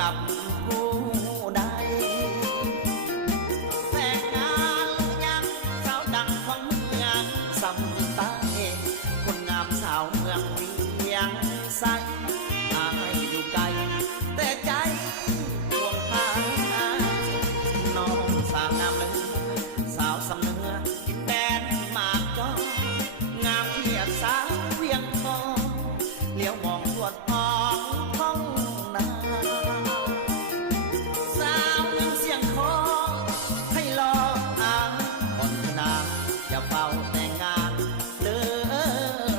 กับผู้ใดแต่งงานยังสาวดังของเมืองสำใต้คนงามสาวเมืองเวียงใสอายอยู่ไกลแต่ใจห่วงหาน้องสาวงามเลยสาวสำเนือดินแดนมากก็งามเทียบสาวเวียงทองเลี้ยวมองรวดพองท้องนาสาวหนึ่งเสียงคอให้รออ่างก่อนนาอย่าเฝ้าแต่งงานเด้อ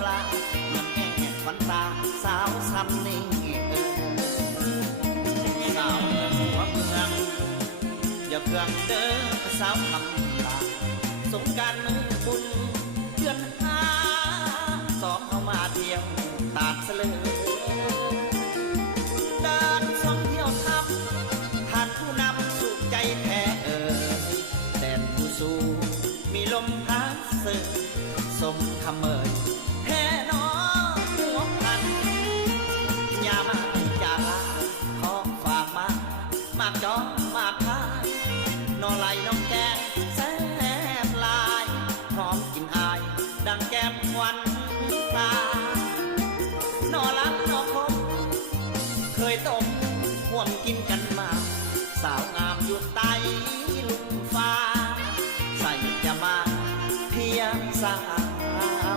ละเมืองแง่ฝันตาสาวซ้ำนี่สาวเมืองหัวเมืองอย่าเครื่องเด้อสาวคำลาสงการมือบุญเดือนห้าสองเอามาเที่ยวตาดเสลอเดินท่องเที่ยวทำท่านผู้นำสุขใจแท้แดนผู้สู้มีลมพัดเสยสมคำเอ่ยแท้นอหัวพันอย่ามาจากลาขอฝากมากจอมากพายนอไหลน้องแกงแซ่บลายหอมกลิ่นอายดังแก้มควันตานอลังนอคมเคยต้มห่วมกินกันมาสาวงามอยู่ใต้ลุ่มฟ้าใส่จะมาเพียงสา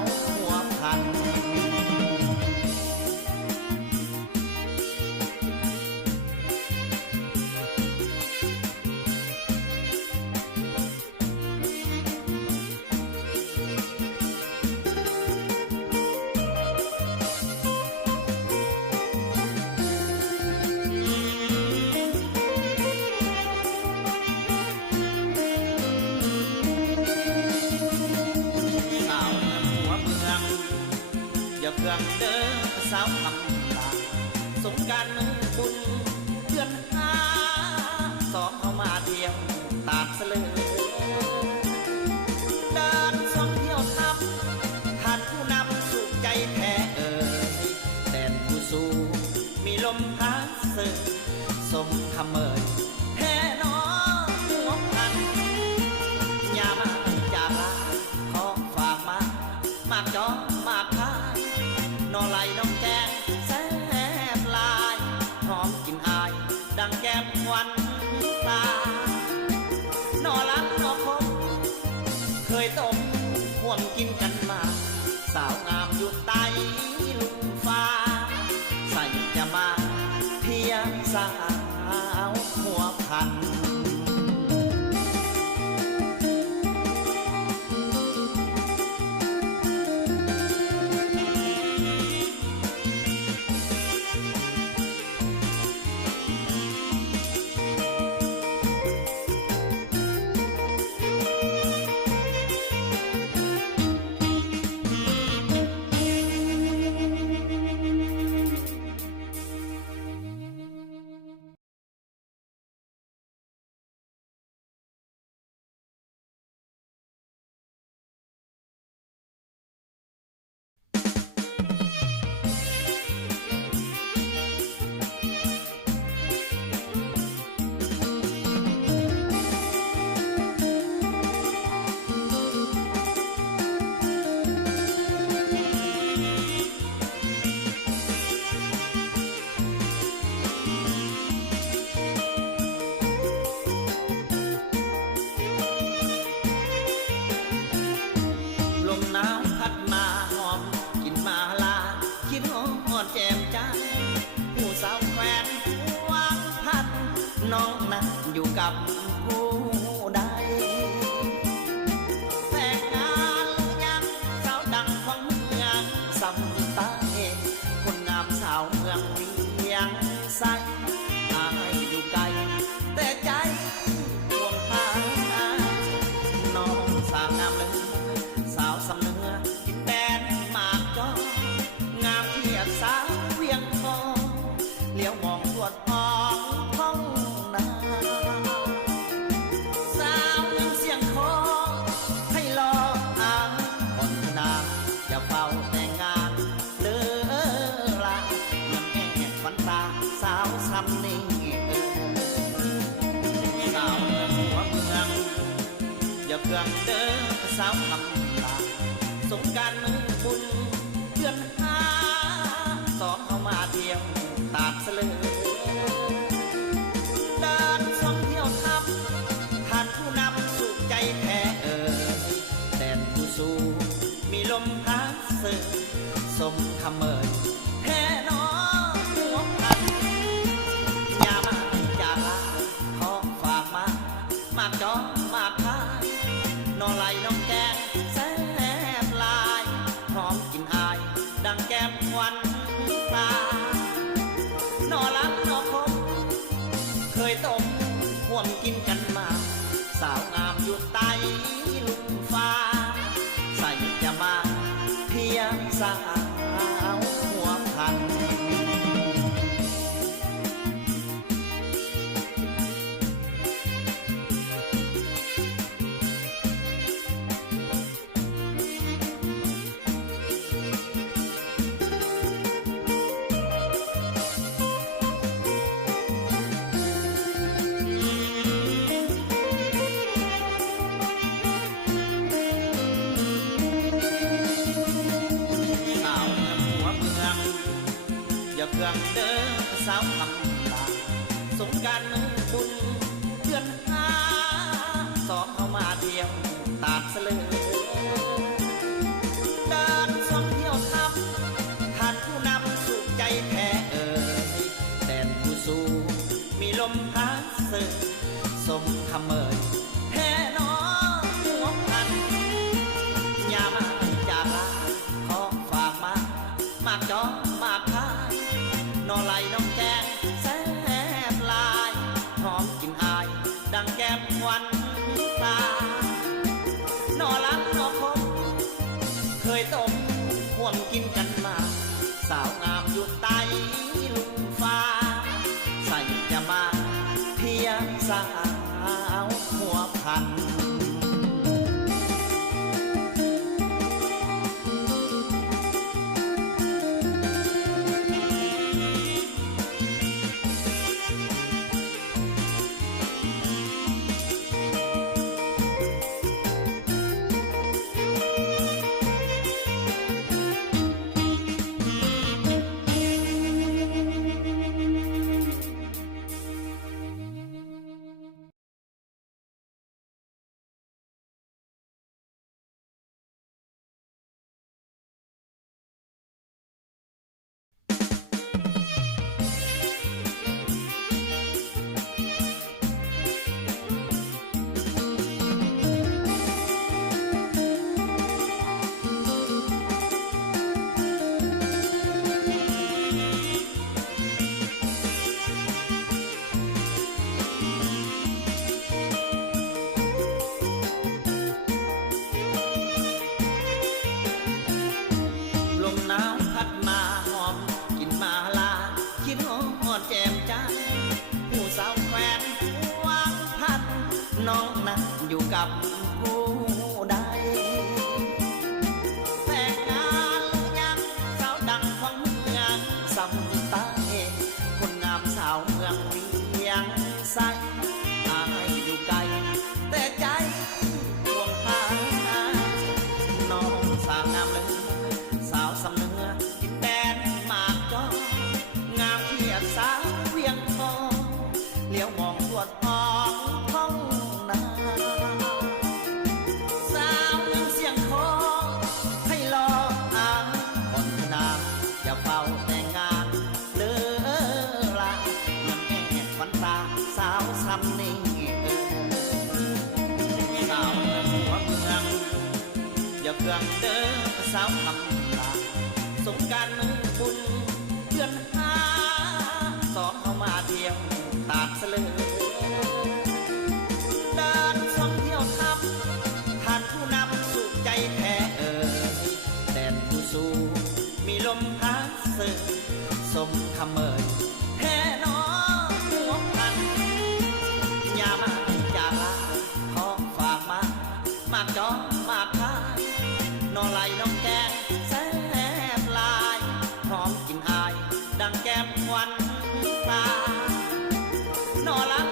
วหัวพันอย่าเครื่องเด้อสาวคำลาสงการมือบุญเดือนห้าสองเอามาเที่ยวตาดเสลอเดินท่องเที่ยวทำท่านผู้นำสุขใจแท้แดนผู้สู้มีลมพัดเสยสมคำเอ่ยแท้นอหัวพันอย่ามาจากลาขอฝากมากจอมากพายนอไหลน้องแกงแซ่บลายหอมกลิ่นอายดังแก้มควันตานอลังนอคมเคยต้มห่วมกินกันมาสาวงามอยู่ใต้ลุ่มฟ้าใส่จะมาเพียงสาวหัวพันแจ่มจันผู้สาวแควนวางพันน้องนั้นอยู่กับผู้ใดแต่งงานยังสาวดังของเมืองสำใต้คนงามสาวเมืองเวียงใสอายอยู่ไกลแต่ใจห่วงหาน้องสาวงามเลยสาวสำเนือดินแดนมากก็งามเทียบสาวเวียงทองเลี้ยวมองรวดพองท้องนาสาวหนึ่งเสียงคอให้รออ่างก่อนนาอย่าเฝ้าแต่งงานเด้อละมันแง่ อย่าเครื่องเด้อสาวคำลาสงกรานต์มือบุญเดือนห้าสองเข้ามาเที่ยวตาดเสลอเดินท่องเที่ยวทำขาดผู้นำสุขใจแท้แดนผู้สู้มีลมพัดเสยสมคำเอ่ยแห่น้อหัวพันยามาจากลาของฝากมากจอมากพายนอไหลน้องแกงแซ่บลายหอมกลิ่นอายดังแก้มควันตานอลังนอคมเคยต้มห่วมกินกันมาสาวงามอยู่ใต้ลุงฟ้าใส่จะมาเพียงสาวหัวพันน้องนั้นอยู่กับผู้ใดแต่งงานหรือยังสาวดังของเมืองสำใต้คนงามสาวเมืองเวียงใสอายอยู่ไกลแต่ใจห่วงหาน้องสาวงามเลยสาวสำเนือดินแดนมากจองามเทียบสาวเวียงทองเลี้ยวมองตรวจมองท้องสาวหนึ่งเสียงคอให้รออ่างคนนาจะเฝ้าแต่งงานเด้อละยังแอบฝันตาสาวซ้ำนี่สาวเมืองหัวเมืองอย่าเครื่องเด้อสาวคำลาสงกรานต์มือบุญเดือนห้าสองเข้ามาเที่ยวตาดเสลอเดินท่องเที่ยวทำผ่านผู้นำสุขใจแท้แดนผู้สู้มีลมพัดเสยสมคำเอ่ยแห่น้อหัวพันยามาจากลาของฝากมากจอมากพายนอไหลน้องแกงแซ่บลายหอมกลิ่นอายดังแก้มควันตานอลัง